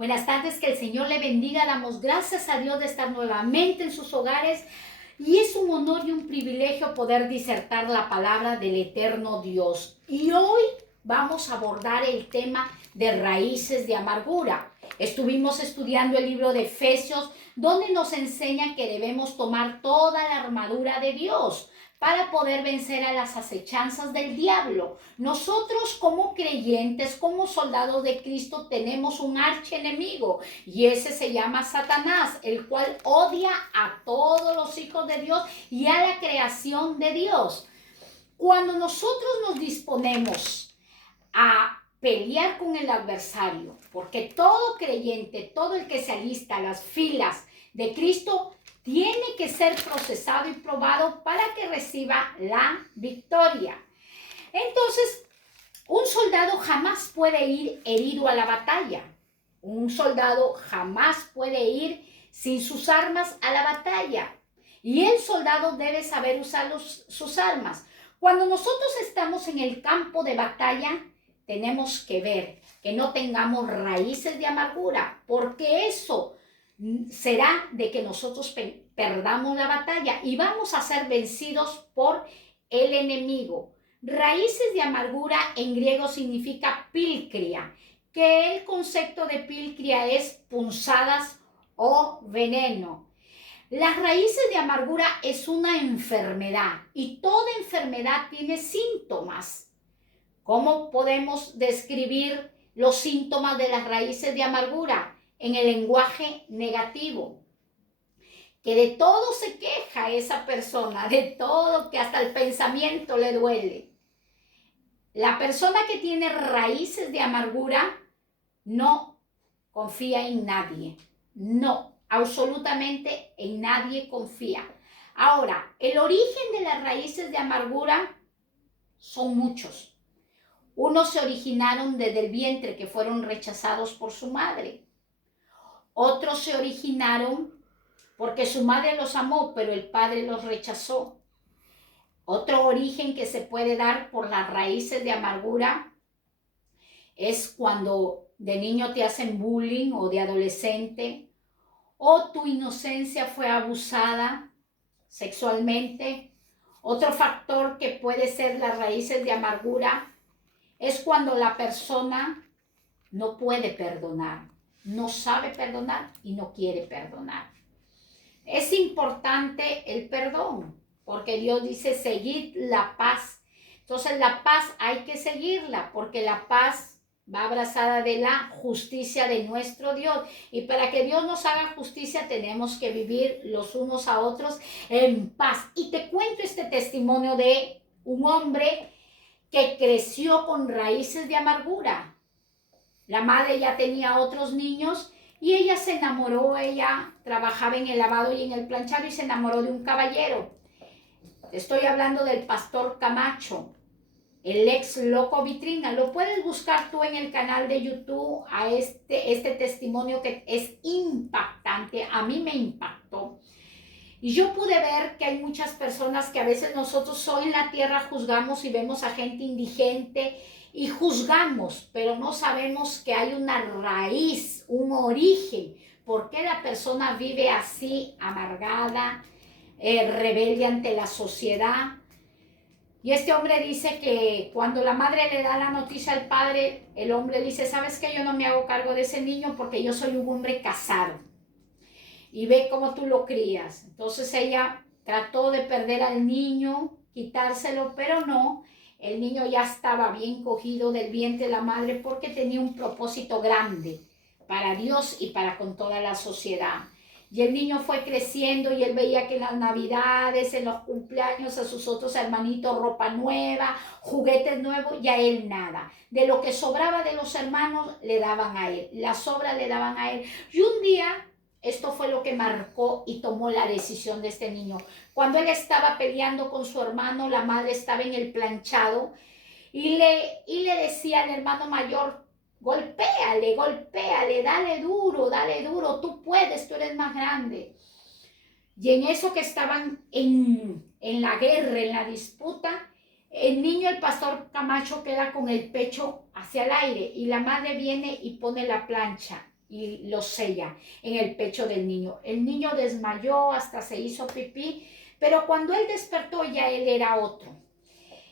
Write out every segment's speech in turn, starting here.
Buenas tardes, que el Señor le bendiga. Damos gracias a Dios de estar nuevamente en sus hogares y es un honor y un privilegio poder disertar la palabra del eterno Dios. Y hoy vamos a abordar el tema de raíces de amargura. Estuvimos estudiando el libro de Efesios, donde nos enseña que debemos tomar toda la armadura de Dios para poder vencer a las acechanzas del diablo. Nosotros como creyentes, como soldados de Cristo, tenemos un archienemigo y ese se llama Satanás, el cual odia a todos los hijos de Dios y a la creación de Dios. Cuando nosotros nos disponemos a pelear con el adversario, porque todo creyente, todo el que se alista a las filas de Cristo, tiene que ser procesado y probado para que reciba la victoria. Entonces, un soldado jamás puede ir herido a la batalla. Un soldado jamás puede ir sin sus armas a la batalla. Y el soldado debe saber usar sus armas. Cuando nosotros estamos en el campo de batalla, tenemos que ver que no tengamos raíces de amargura, porque eso será de que nosotros perdamos la batalla y vamos a ser vencidos por el enemigo. Raíces de amargura en griego significa pilcria, que el concepto de pilcria es punzadas o veneno. Las raíces de amargura es una enfermedad y toda enfermedad tiene síntomas. ¿Cómo podemos describir los síntomas de las raíces de amargura? En el lenguaje negativo, que de todo se queja esa persona, de todo, que hasta el pensamiento le duele. La persona que tiene raíces de amargura no confía en nadie, no, absolutamente en nadie confía. Ahora, el origen de las raíces de amargura son muchos. Unos se originaron desde el vientre, que fueron rechazados por su madre. Otros se originaron porque su madre los amó, pero el padre los rechazó. Otro origen que se puede dar por las raíces de amargura es cuando de niño te hacen bullying o de adolescente, o tu inocencia fue abusada sexualmente. Otro factor que puede ser las raíces de amargura es cuando la persona no puede perdonar, no sabe perdonar y no quiere perdonar. Es importante el perdón, porque Dios dice seguid la paz. Entonces la paz hay que seguirla, porque la paz va abrazada de la justicia de nuestro Dios. Y para que Dios nos haga justicia tenemos que vivir los unos a otros en paz. Y te cuento este testimonio de un hombre que creció con raíces de amargura. La madre ya tenía otros niños y ella se enamoró, ella trabajaba en el lavado y en el planchado y se enamoró de un caballero. Estoy hablando del pastor Camacho, el ex loco vitrina. Lo puedes buscar tú en el canal de YouTube a este testimonio que es impactante. A mí me impactó. Y yo pude ver que hay muchas personas que a veces nosotros hoy en la tierra juzgamos y vemos a gente indigente y juzgamos, pero no sabemos que hay una raíz, un origen. ¿Por qué la persona vive así, amargada, rebelde ante la sociedad? Y este hombre dice que cuando la madre le da la noticia al padre, el hombre dice, ¿sabes qué? Yo no me hago cargo de ese niño porque yo soy un hombre casado. Y ve cómo tú lo crías. Entonces ella trató de perder al niño, quitárselo, pero no. El niño ya estaba bien cogido del vientre de la madre porque tenía un propósito grande para Dios y para con toda la sociedad. Y el niño fue creciendo y él veía que en las navidades, en los cumpleaños, a sus otros hermanitos ropa nueva, juguetes nuevos, y a él nada. De lo que sobraba de los hermanos le daban a él, las sobras le daban a él. Y un día, esto fue lo que marcó y tomó la decisión de este niño. Cuando él estaba peleando con su hermano, la madre estaba en el planchado y le decía al hermano mayor, golpéale, golpéale, dale duro, tú puedes, tú eres más grande. Y en eso que estaban en la guerra, en la disputa, el niño, el pastor Camacho, queda con el pecho hacia el aire y la madre viene y pone la plancha y lo sella en el pecho del niño. El niño desmayó, hasta se hizo pipí, pero cuando él despertó ya él era otro.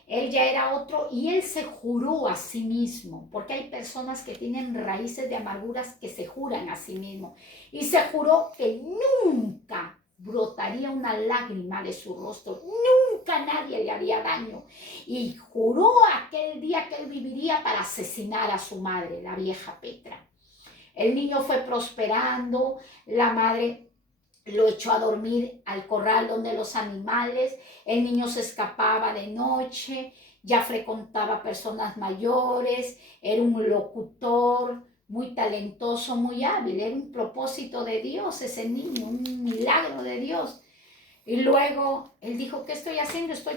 Él ya era otro y él se juró a sí mismo, porque hay personas que tienen raíces de amarguras que se juran a sí mismo. Y se juró que nunca brotaría una lágrima de su rostro, nunca nadie le haría daño. Y juró aquel día que él viviría para asesinar a su madre, la vieja Petra. El niño fue prosperando, la madre lo echó a dormir al corral donde los animales, el niño se escapaba de noche, ya frecuentaba personas mayores, era un locutor muy talentoso, muy hábil, era un propósito de Dios ese niño, un milagro de Dios. Y luego él dijo, ¿qué estoy haciendo? Estoy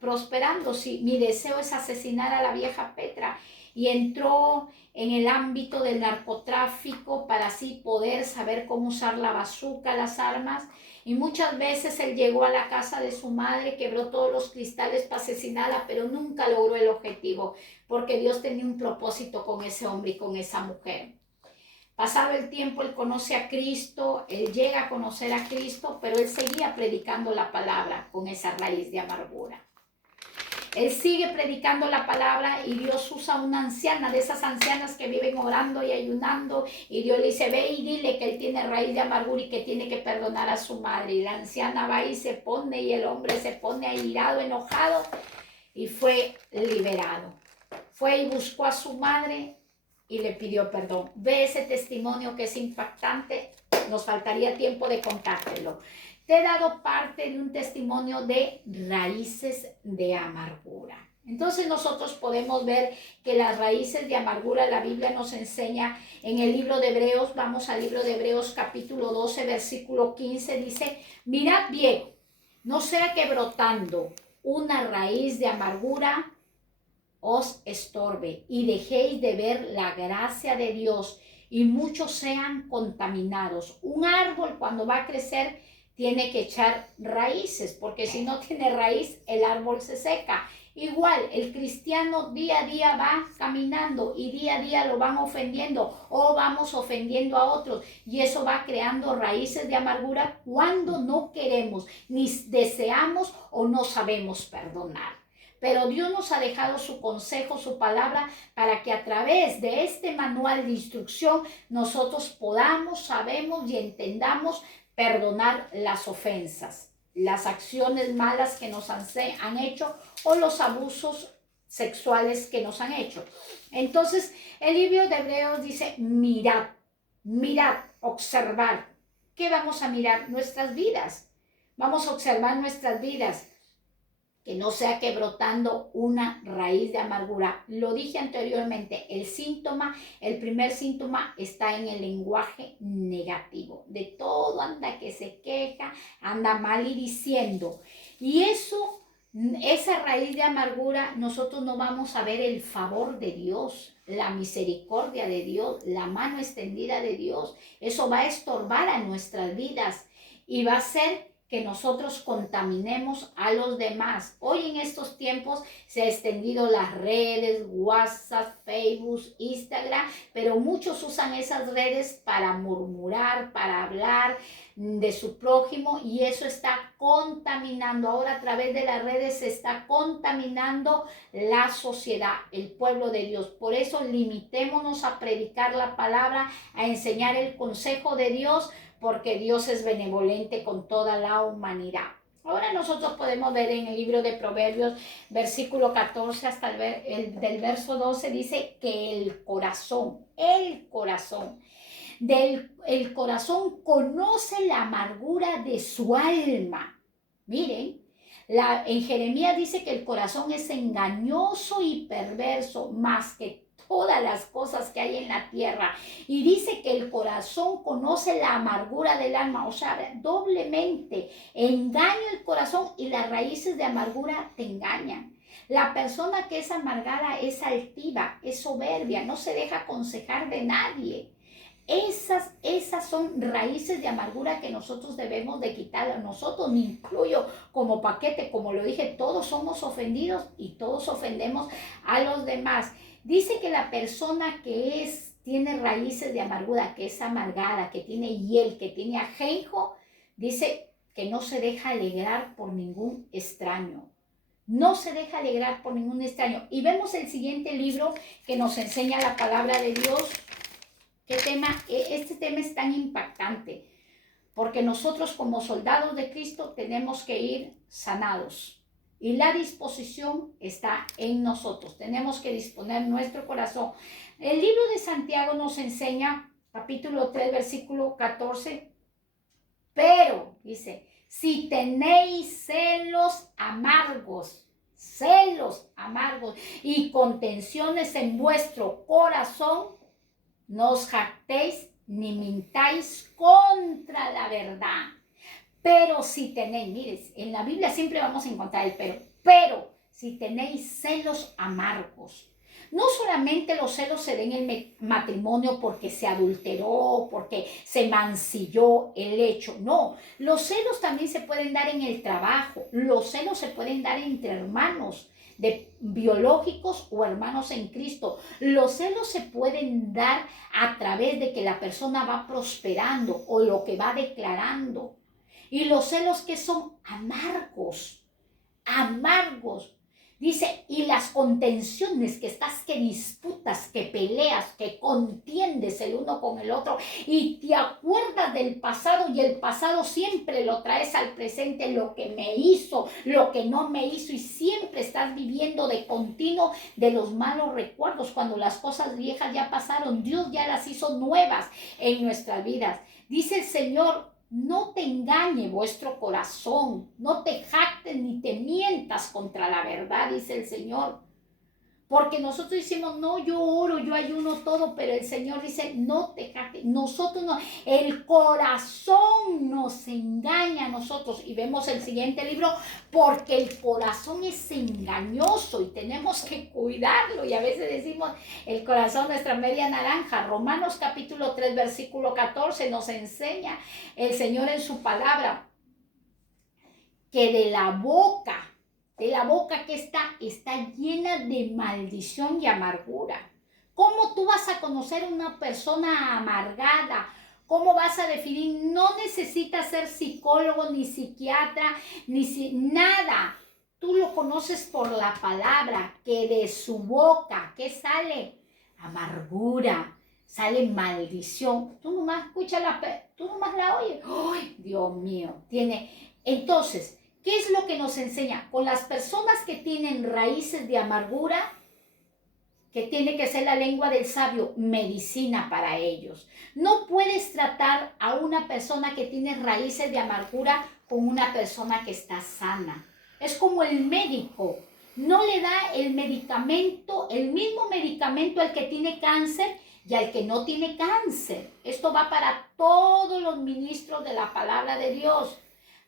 prosperando. Si mi deseo es asesinar a la vieja Petra. Y entró en el ámbito del narcotráfico para así poder saber cómo usar la bazuca, las armas. Y muchas veces él llegó a la casa de su madre, quebró todos los cristales para asesinarla, pero nunca logró el objetivo, porque Dios tenía un propósito con ese hombre y con esa mujer. Pasado el tiempo, él conoce a Cristo, él llega a conocer a Cristo, pero él seguía predicando la palabra con esa raíz de amargura. Él sigue predicando la palabra y Dios usa una anciana, de esas ancianas que viven orando y ayunando, y Dios le dice, ve y dile que él tiene raíz de amargura y que tiene que perdonar a su madre. Y la anciana va y se pone, y el hombre se pone airado, enojado, y fue liberado. Fue y buscó a su madre y le pidió perdón. Ve ese testimonio que es impactante, nos faltaría tiempo de contártelo. Te he dado parte de un testimonio de raíces de amargura. Entonces nosotros podemos ver que las raíces de amargura la Biblia nos enseña en el libro de Hebreos. Vamos al libro de Hebreos capítulo 12 versículo 15, dice, mirad bien, no sea que brotando una raíz de amargura os estorbe y dejéis de ver la gracia de Dios y muchos sean contaminados. Un árbol cuando va a crecer tiene que echar raíces, porque si no tiene raíz el árbol se seca. Igual el cristiano día a día va caminando y día a día lo van ofendiendo o vamos ofendiendo a otros, y eso va creando raíces de amargura cuando no queremos, ni deseamos o no sabemos perdonar. Pero Dios nos ha dejado su consejo, su palabra, para que a través de este manual de instrucción nosotros podamos, sabemos y entendamos perdonar las ofensas, las acciones malas que nos han hecho o los abusos sexuales que nos han hecho. Entonces, el libro de Hebreos dice, mirad, mirad, observar. ¿Qué vamos a mirar? Nuestras vidas. Vamos a observar nuestras vidas. Que no sea que brotando una raíz de amargura. Lo dije anteriormente, el primer síntoma está en el lenguaje negativo. De todo anda que se queja, anda mal y diciendo. Y esa raíz de amargura, nosotros no vamos a ver el favor de Dios, la misericordia de Dios, la mano extendida de Dios. Eso va a estorbar a nuestras vidas y va a ser que nosotros contaminemos a los demás. Hoy en estos tiempos se ha extendido las redes, WhatsApp, Facebook, Instagram, pero muchos usan esas redes para murmurar, para hablar de su prójimo, y eso está contaminando. Ahora a través de las redes se está contaminando la sociedad, el pueblo de Dios. Por eso limitémonos a predicar la palabra, a enseñar el consejo de Dios, porque Dios es benevolente con toda la humanidad. Ahora nosotros podemos ver en el libro de Proverbios, versículo 14 hasta del verso 12, dice que el corazón conoce la amargura de su alma. Miren, en Jeremías dice que el corazón es engañoso y perverso, más que todas las cosas que hay en la tierra. Y dice que el corazón conoce la amargura del alma, o sea, doblemente engaña el corazón y las raíces de amargura te engañan. La persona que es amargada es altiva, es soberbia, no se deja aconsejar de nadie. Esas son raíces de amargura que nosotros debemos de quitar a nosotros, me incluyo como paquete. Como lo dije, todos somos ofendidos y todos ofendemos a los demás. Dice que la persona que es tiene raíces de amargura, que es amargada, que tiene hiel, que tiene ajenjo, dice que no se deja alegrar por ningún extraño. No se deja alegrar por ningún extraño. Y vemos el siguiente libro que nos enseña la palabra de Dios. ¿Qué tema? Este tema es tan impactante, porque nosotros como soldados de Cristo tenemos que ir sanados. Y la disposición está en nosotros. Tenemos que disponer nuestro corazón. El libro de Santiago nos enseña, capítulo 3, versículo 14. Pero, dice, si tenéis celos amargos y contenciones en vuestro corazón, no os jactéis ni mintáis contra la verdad. Pero si tenéis, mires, en la Biblia siempre vamos a encontrar el pero si tenéis celos amargos, no solamente los celos se den en el matrimonio porque se adulteró, porque se mancilló el hecho, no, los celos también se pueden dar en el trabajo, los celos se pueden dar entre hermanos, de biológicos o hermanos en Cristo. Los celos se pueden dar a través de que la persona va prosperando o lo que va declarando. Y los celos que son amargos. Dice, y las contenciones que estás, que disputas, que peleas, que contiendes el uno con el otro y te acuerdas del pasado y el pasado siempre lo traes al presente, lo que me hizo, lo que no me hizo y siempre estás viviendo de continuo de los malos recuerdos cuando las cosas viejas ya pasaron, Dios ya las hizo nuevas en nuestras vidas. Dice el Señor, no te engañe vuestro corazón, no te jactes ni te mientas contra la verdad, dice el Señor. Porque nosotros decimos, no, yo oro, yo ayuno todo, pero el Señor dice, no te jactes. Nosotros no, el corazón nos engaña a nosotros. Y vemos el siguiente libro, porque el corazón es engañoso y tenemos que cuidarlo. Y a veces decimos, el corazón, nuestra media naranja. Romanos capítulo 3, versículo 14 nos enseña el Señor en su palabra, que de la boca que está llena de maldición y amargura. ¿Cómo tú vas a conocer una persona amargada? ¿Cómo vas a definir? No necesitas ser psicólogo, ni psiquiatra, nada. Tú lo conoces por la palabra, que de su boca, ¿qué sale? Amargura, sale maldición. Tú nomás escuchas tú nomás la oyes. ¡Ay, Dios mío! Entonces, ¿qué es lo que nos enseña? Con las personas que tienen raíces de amargura, que tiene que ser la lengua del sabio, medicina para ellos. No puedes tratar a una persona que tiene raíces de amargura con una persona que está sana. Es como el médico. No le da el mismo medicamento al que tiene cáncer y al que no tiene cáncer. Esto va para todos los ministros de la palabra de Dios,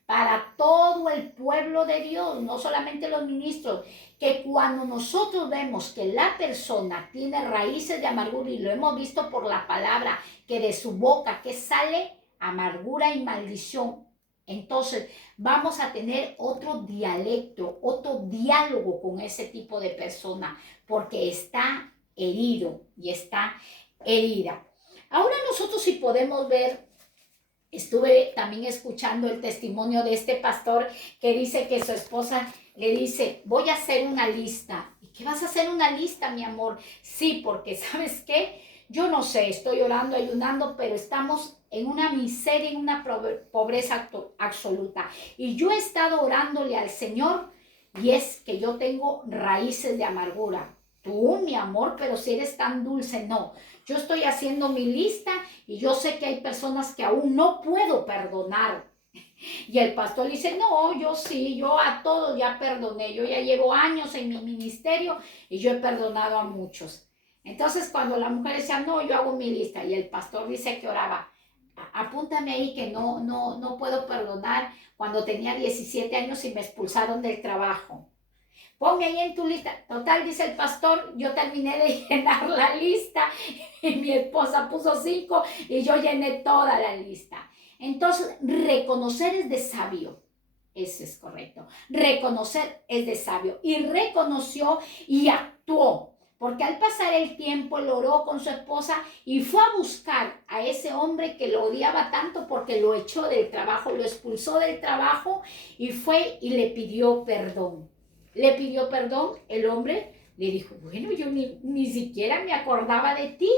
para todo el pueblo de Dios, no solamente los ministros, que cuando nosotros vemos que la persona tiene raíces de amargura, y lo hemos visto por la palabra, que de su boca que sale amargura y maldición, entonces vamos a tener otro dialecto, otro diálogo con ese tipo de persona, porque está herido y está herida. Ahora nosotros sí podemos ver. Estuve también escuchando el testimonio de este pastor que dice que su esposa le dice, voy a hacer una lista. ¿Y qué vas a hacer una lista, mi amor? Sí, porque ¿sabes qué? Yo no sé, estoy orando, ayunando, pero estamos en una miseria, en una pobreza absoluta. Y yo he estado orándole al Señor y es que yo tengo raíces de amargura. Tú, mi amor, pero si eres tan dulce, no. Yo estoy haciendo mi lista y yo sé que hay personas que aún no puedo perdonar. Y el pastor dice, no, yo sí, yo a todos ya perdoné. Yo ya llevo años en mi ministerio y yo he perdonado a muchos. Entonces, cuando la mujer decía, no, yo hago mi lista, y el pastor dice que oraba, apúntame ahí que no puedo perdonar cuando tenía 17 años y me expulsaron del trabajo. Ponme ahí en tu lista. Total, dice el pastor, yo terminé de llenar la lista y mi esposa puso 5 y yo llené toda la lista. Entonces, reconocer es de sabio. Eso es correcto. Reconocer es de sabio. Y reconoció y actuó. Porque al pasar el tiempo, él oró con su esposa y fue a buscar a ese hombre que lo odiaba tanto porque lo echó del trabajo, lo expulsó del trabajo y fue y le pidió perdón. Le pidió perdón, el hombre le dijo, bueno, yo ni siquiera me acordaba de ti,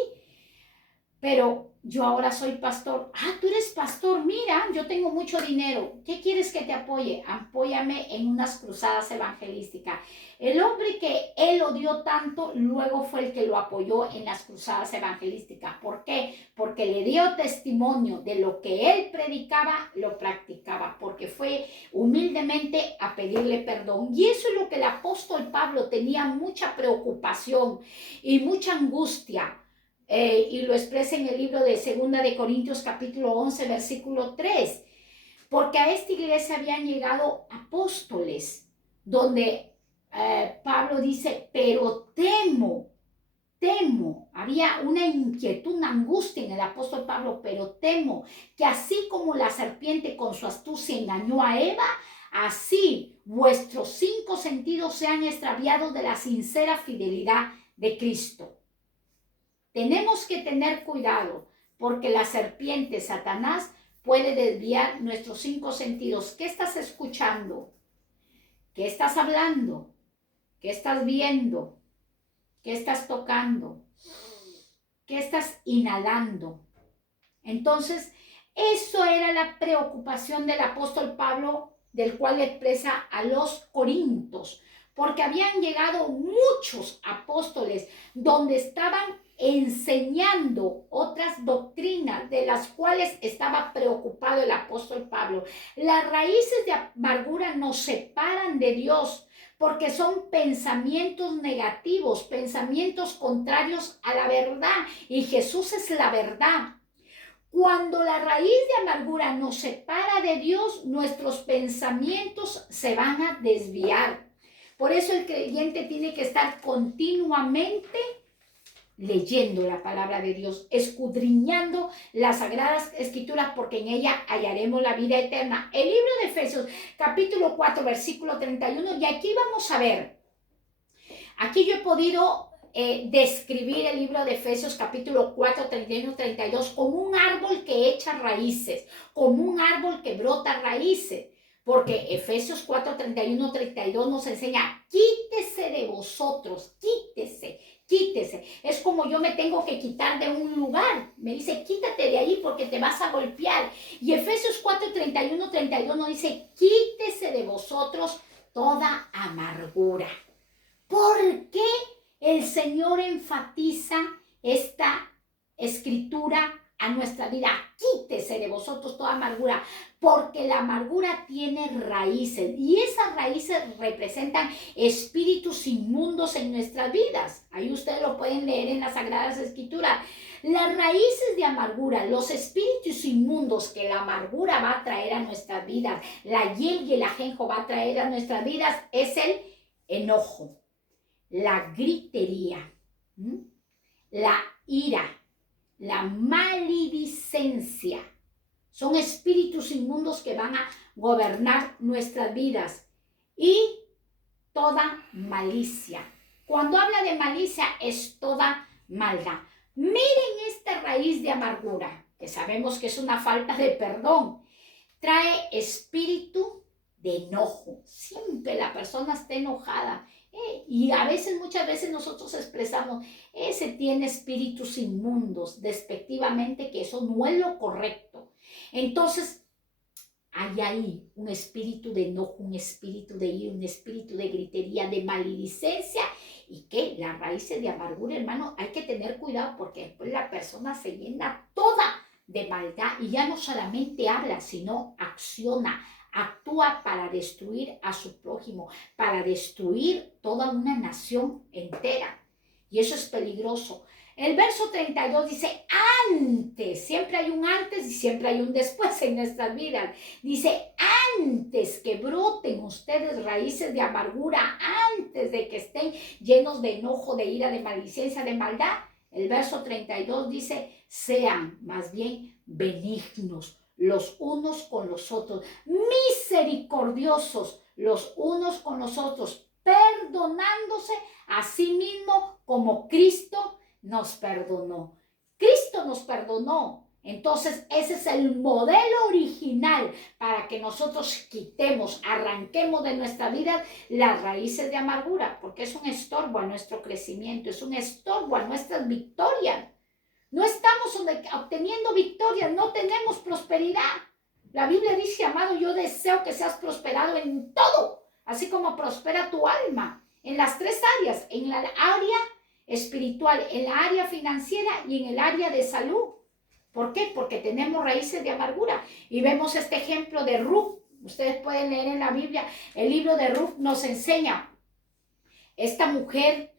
pero yo ahora soy pastor. Ah, tú eres pastor, mira, yo tengo mucho dinero. ¿Qué quieres que te apoye? Apóyame en unas cruzadas evangelísticas. El hombre que él odió tanto, luego fue el que lo apoyó en las cruzadas evangelísticas. ¿Por qué? Porque le dio testimonio de lo que él predicaba, lo practicaba, porque fue humildemente a pedirle perdón. Y eso es lo que el apóstol Pablo tenía mucha preocupación y mucha angustia. Y lo expresa en el libro de 2 de Corintios capítulo 11 versículo 3, porque a esta iglesia habían llegado apóstoles, donde Pablo dice, pero temo, había una inquietud, una angustia en el apóstol Pablo, pero temo que así como la serpiente con su astucia engañó a Eva, así vuestros 5 sentidos sean extraviados de la sincera fidelidad de Cristo. Tenemos que tener cuidado porque la serpiente, Satanás, puede desviar nuestros 5 sentidos. ¿Qué estás escuchando? ¿Qué estás hablando? ¿Qué estás viendo? ¿Qué estás tocando? ¿Qué estás inhalando? Entonces, eso era la preocupación del apóstol Pablo, del cual expresa a los corintios, porque habían llegado muchos apóstoles donde estaban enseñando otras doctrinas de las cuales estaba preocupado el apóstol Pablo. Las raíces de amargura nos separan de Dios porque son pensamientos negativos, pensamientos contrarios a la verdad, y Jesús es la verdad. Cuando la raíz de amargura nos separa de Dios, nuestros pensamientos se van a desviar. Por eso el creyente tiene que estar continuamente leyendo la palabra de Dios, escudriñando las sagradas escrituras, porque en ella hallaremos la vida eterna. El libro de Efesios, capítulo 4, versículo 31, y aquí vamos a ver, aquí yo he podido describir el libro de Efesios, capítulo 4, 31, 32, como un árbol que echa raíces, como un árbol que brota raíces. Porque Efesios 4, 31, 32 nos enseña, quítese de vosotros, quítese. Es como yo me tengo que quitar de un lugar. Me dice, quítate de ahí porque te vas a golpear. Y Efesios 4, 31, 32 nos dice, quítese de vosotros toda amargura. ¿Por qué el Señor enfatiza esta escritura a nuestra vida? Quítese de vosotros toda amargura, porque la amargura tiene raíces y esas raíces representan espíritus inmundos en nuestras vidas. Ahí ustedes lo pueden leer en las Sagradas Escrituras. Las raíces de amargura, los espíritus inmundos que la amargura va a traer a nuestras vidas, la hiel y el ajenjo va a traer a nuestras vidas, es el enojo, la gritería, la ira, la maledicencia. Son espíritus inmundos que van a gobernar nuestras vidas. Y toda malicia. Cuando habla de malicia es toda maldad. Miren esta raíz de amargura, que sabemos que es una falta de perdón. Trae espíritu de enojo. Siempre la persona está enojada. Y a veces, muchas veces nosotros expresamos, ese tiene espíritus inmundos, despectivamente, que eso no es lo correcto. Entonces, hay ahí un espíritu de enojo, un espíritu de ira, un espíritu de gritería, de maledicencia, y que las raíces de amargura, hermano, hay que tener cuidado porque después la persona se llena toda de maldad y ya no solamente habla, sino acciona, actúa para destruir a su prójimo, para destruir toda una nación entera. Y eso es peligroso. El verso 32 dice, antes, siempre hay un antes y siempre hay un después en nuestras vidas. Dice, antes que broten ustedes raíces de amargura, antes de que estén llenos de enojo, de ira, de maledicencia, de maldad. El verso 32 dice, sean más bien benignos los unos con los otros, misericordiosos los unos con los otros, perdonándose a sí mismo como Cristo nos perdonó. Cristo nos perdonó. Entonces, ese es el modelo original para que nosotros quitemos, arranquemos de nuestra vida las raíces de amargura, porque es un estorbo a nuestro crecimiento, es un estorbo a nuestras victorias. No estamos obteniendo victorias, no tenemos prosperidad. La Biblia dice, amado, yo deseo que seas prosperado en todo, así como prospera tu alma, en las tres áreas, en la área espiritual, en la área financiera y en el área de salud. ¿Por qué? Porque tenemos raíces de amargura. Y vemos este ejemplo de Ruth. Ustedes pueden leer en la Biblia, el libro de Ruth nos enseña. Esta mujer,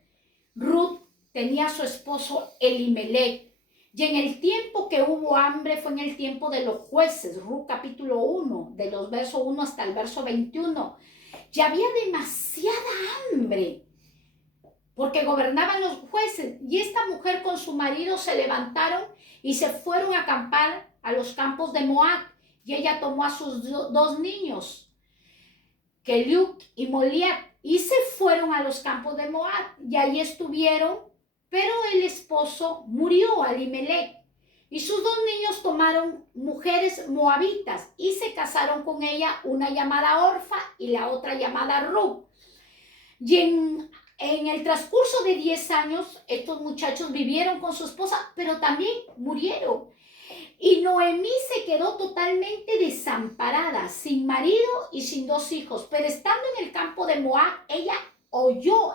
Ruth, tenía a su esposo Elimelech. Y en el tiempo que hubo hambre fue en el tiempo de los jueces. Ruth capítulo 1, de los versos 1 hasta el verso 21. Y había demasiada hambre, porque gobernaban los jueces. Y esta mujer con su marido se levantaron y se fueron a acampar a los campos de Moab. Y ella tomó a sus dos niños, Keliub y Moliat, y se fueron a los campos de Moab. Y allí estuvieron, pero el esposo murió, Elimelech. Y sus dos niños tomaron mujeres moabitas y se casaron con ella, una llamada Orfa y la otra llamada Ruth. Y en el transcurso de 10 años, estos muchachos vivieron con su esposa, pero también murieron. Y Noemí se quedó totalmente desamparada, sin marido y sin dos hijos. Pero estando en el campo de Moab, ella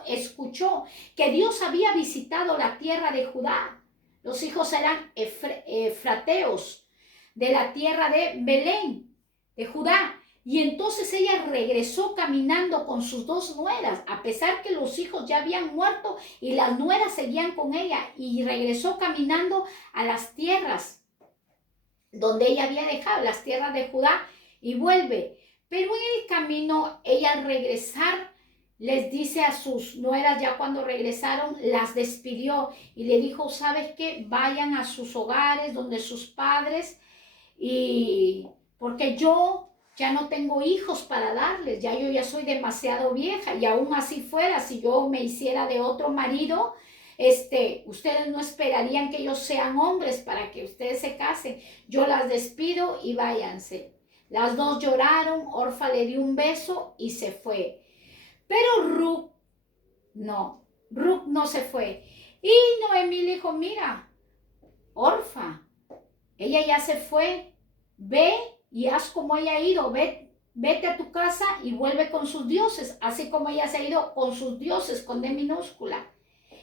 escuchó que Dios había visitado la tierra de Judá. Los hijos eran efrateos, de la tierra de Belén, de Judá. Y entonces ella regresó caminando con sus dos nueras, a pesar que los hijos ya habían muerto y las nueras seguían con ella, y regresó caminando a las tierras donde ella había dejado, las tierras de Judá, y vuelve. Pero en el camino, ella al regresar, les dice a sus nueras, ya cuando regresaron, las despidió y le dijo, ¿sabes qué? Vayan a sus hogares, donde sus padres, y porque yo ya no tengo hijos para darles, yo ya soy demasiado vieja, y aún así fuera, si yo me hiciera de otro marido, ustedes no esperarían que ellos sean hombres para que ustedes se casen. Yo las despido y váyanse. Las dos lloraron, Orfa le dio un beso y se fue. Pero Ruth no se fue. Y Noemí le dijo, mira, Orfa, ella ya se fue, ve y haz como ella ha ido, vete a tu casa y vuelve con sus dioses, así como ella se ha ido con sus dioses, con D minúscula.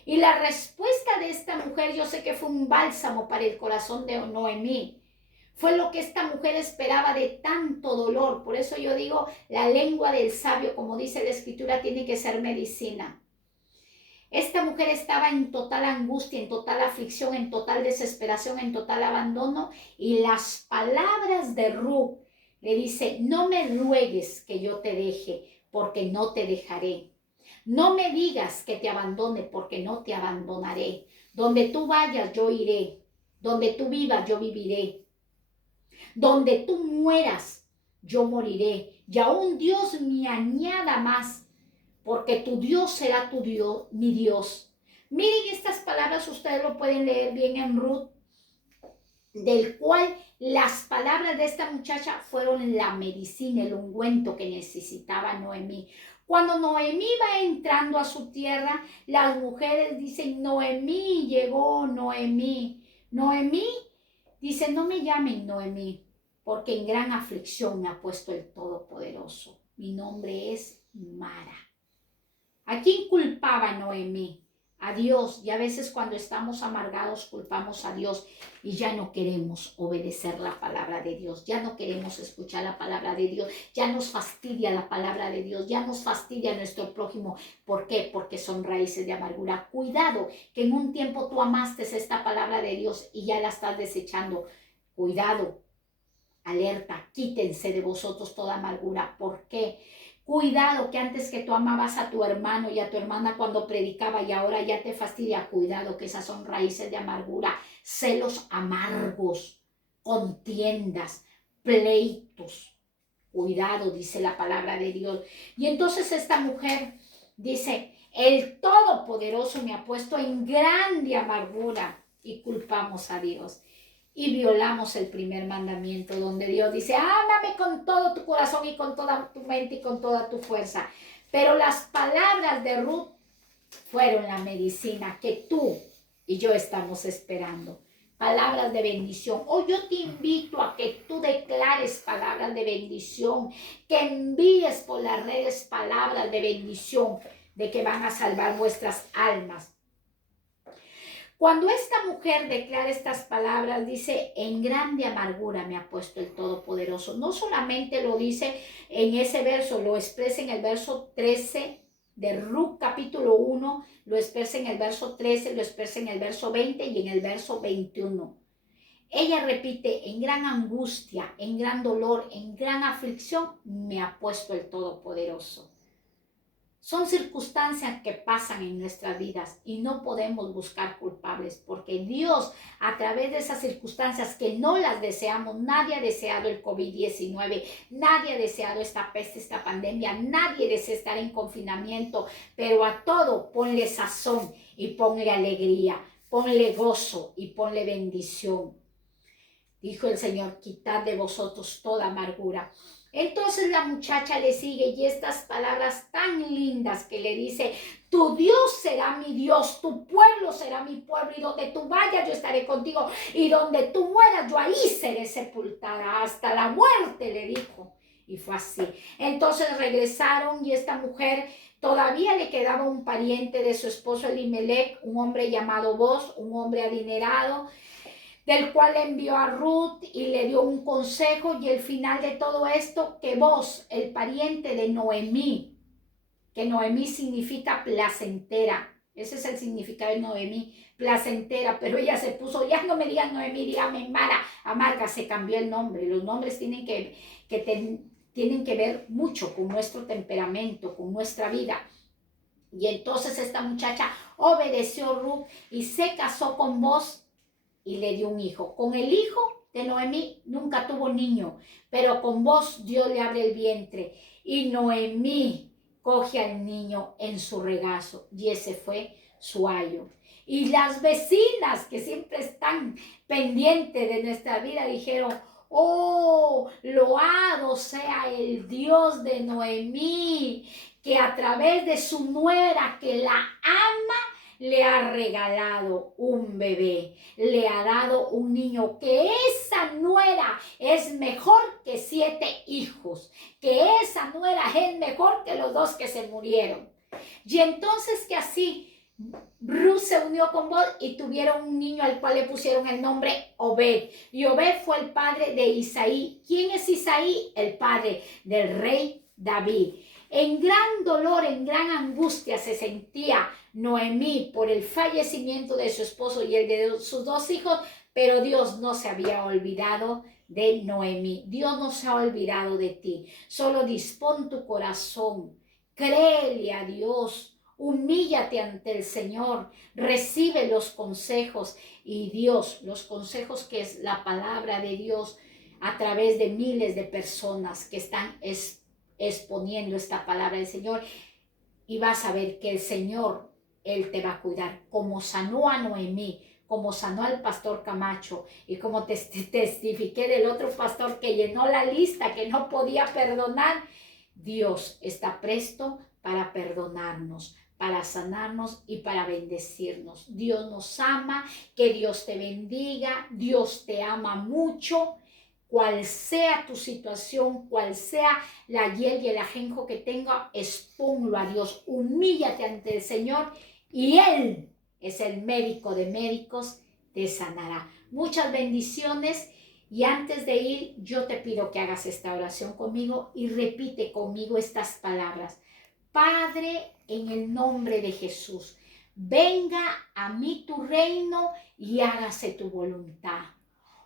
Y la respuesta de esta mujer, yo sé que fue un bálsamo para el corazón de Noemí. Fue lo que esta mujer esperaba de tanto dolor. Por eso yo digo, la lengua del sabio, como dice la Escritura, tiene que ser medicina. Esta mujer estaba en total angustia, en total aflicción, en total desesperación, en total abandono. Y las palabras de Ruth le dice, no me ruegues que yo te deje, porque no te dejaré. No me digas que te abandone, porque no te abandonaré. Donde tú vayas, yo iré. Donde tú vivas, yo viviré. Donde tú mueras, yo moriré. Y aún Dios me añada más, porque tu Dios será tu Dios, mi Dios. Miren estas palabras, ustedes lo pueden leer bien en Ruth, del cual las palabras de esta muchacha fueron la medicina, el ungüento que necesitaba Noemí. Cuando Noemí va entrando a su tierra, las mujeres dicen, Noemí llegó, Noemí. Noemí dice, no me llamen Noemí, porque en gran aflicción me ha puesto el Todopoderoso. Mi nombre es Mara. ¿A quién culpaba Noemí? A Dios. Y a veces cuando estamos amargados culpamos a Dios y ya no queremos obedecer la palabra de Dios, ya no queremos escuchar la palabra de Dios, ya nos fastidia la palabra de Dios, ya nos fastidia nuestro prójimo. ¿Por qué? Porque son raíces de amargura. Cuidado, que en un tiempo tú amaste esta palabra de Dios y ya la estás desechando. Cuidado, alerta, quítense de vosotros toda amargura. ¿Por qué? Cuidado, que antes que tú amabas a tu hermano y a tu hermana cuando predicaba y ahora ya te fastidia. Cuidado, que esas son raíces de amargura, celos amargos, contiendas, pleitos. Cuidado, dice la palabra de Dios. Y entonces esta mujer dice, El Todopoderoso me ha puesto en grande amargura y culpamos a Dios. Y violamos el primer mandamiento donde Dios dice, ámame con todo tu corazón y con toda tu mente y con toda tu fuerza. Pero las palabras de Ruth fueron la medicina que tú y yo estamos esperando. Palabras de bendición. Hoy yo te invito a que tú declares palabras de bendición, que envíes por las redes palabras de bendición, de que van a salvar vuestras almas. Cuando esta mujer declara estas palabras, dice, en grande amargura me ha puesto el Todopoderoso. No solamente lo dice en ese verso, lo expresa en el verso 13 de Ruth capítulo 1, lo expresa en el verso 13, lo expresa en el verso 20 y en el verso 21. Ella repite, en gran angustia, en gran dolor, en gran aflicción, me ha puesto el Todopoderoso. Son circunstancias que pasan en nuestras vidas y no podemos buscar culpables porque Dios, a través de esas circunstancias que no las deseamos, nadie ha deseado el COVID-19, nadie ha deseado esta peste, esta pandemia, nadie desea estar en confinamiento, pero a todo ponle sazón y ponle alegría, ponle gozo y ponle bendición. Dijo el Señor, quitad de vosotros toda amargura. Entonces la muchacha le sigue y estas palabras tan lindas que le dice, tu Dios será mi Dios, tu pueblo será mi pueblo, y donde tú vayas yo estaré contigo, y donde tú mueras yo ahí seré sepultada, hasta la muerte, le dijo. Y fue así. Entonces regresaron y esta mujer todavía le quedaba un pariente de su esposo Elimelech, un hombre llamado Boz, un hombre adinerado, del cual envió a Ruth y le dio un consejo, y el final de todo esto, que Boz, el pariente de Noemí, que Noemí significa placentera, ese es el significado de Noemí, placentera, pero ella se puso, ya no me digan Noemí, dígame Mara, amarga, se cambió el nombre. Los nombres tienen que ver mucho con nuestro temperamento, con nuestra vida. Y entonces esta muchacha obedeció a Ruth y se casó con Boz y le dio un hijo. Con el hijo de Noemí nunca tuvo niño, pero con Boz Dios le abre el vientre y Noemí coge al niño en su regazo, y ese fue su ayo. Y las vecinas que siempre están pendientes de nuestra vida dijeron, oh, loado sea el Dios de Noemí, que a través de su nuera que la ama, le ha regalado un bebé, le ha dado un niño, que esa nuera es mejor que 7 hijos, que esa nuera es mejor que los 2 que se murieron. Y entonces que así Ruth se unió con Boz y tuvieron un niño al cual le pusieron el nombre Obed. Y Obed fue el padre de Isaí. ¿Quién es Isaí? El padre del rey David. En gran dolor, en gran angustia se sentía Noemí por el fallecimiento de su esposo y el de sus 2 hijos, pero Dios no se había olvidado de Noemí. Dios no se ha olvidado de ti. Solo dispón tu corazón, créele a Dios, humíllate ante el Señor, recibe los consejos, y Dios, los consejos que es la palabra de Dios a través de miles de personas que están exponiendo esta palabra del Señor, y vas a ver que el Señor, Él te va a cuidar, como sanó a Noemí, como sanó al pastor Camacho, y como testifiqué del otro pastor que llenó la lista, que no podía perdonar. Dios está presto para perdonarnos, para sanarnos y para bendecirnos. Dios nos ama, que Dios te bendiga, Dios te ama mucho. Cual sea tu situación, cual sea la hiel y el ajenjo que tenga, expónlo a Dios, humíllate ante el Señor, y Él es el médico de médicos, te sanará. Muchas bendiciones, y antes de ir, yo te pido que hagas esta oración conmigo y repite conmigo estas palabras. Padre, en el nombre de Jesús, venga a mí tu reino y hágase tu voluntad.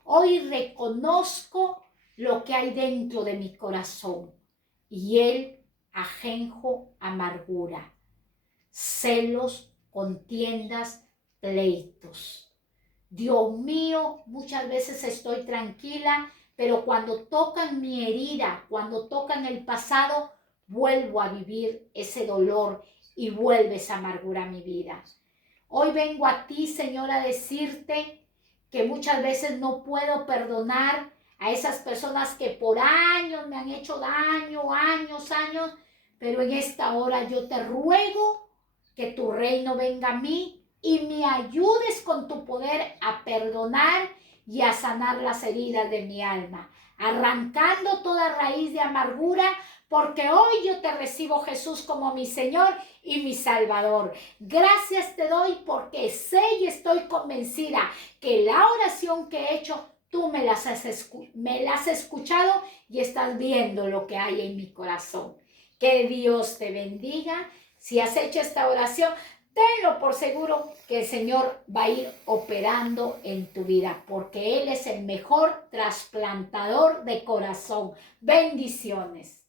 Hoy reconozco lo que hay dentro de mi corazón, y el ajenjo, amargura, celos, contiendas, pleitos. Dios mío, muchas veces estoy tranquila, pero cuando tocan mi herida, cuando tocan el pasado, vuelvo a vivir ese dolor, y vuelves amargura a mi vida. Hoy vengo a ti, Señor, a decirte que muchas veces no puedo perdonar a esas personas que por años me han hecho daño, años, pero en esta hora yo te ruego que tu reino venga a mí y me ayudes con tu poder a perdonar y a sanar las heridas de mi alma, arrancando toda raíz de amargura, porque hoy yo te recibo, Jesús, como mi Señor y mi Salvador. Gracias te doy porque sé y estoy convencida que la oración que he hecho, tú me las has escuchado y estás viendo lo que hay en mi corazón. Que Dios te bendiga. Si has hecho esta oración, tenlo por seguro que el Señor va a ir operando en tu vida, porque Él es el mejor trasplantador de corazón. Bendiciones.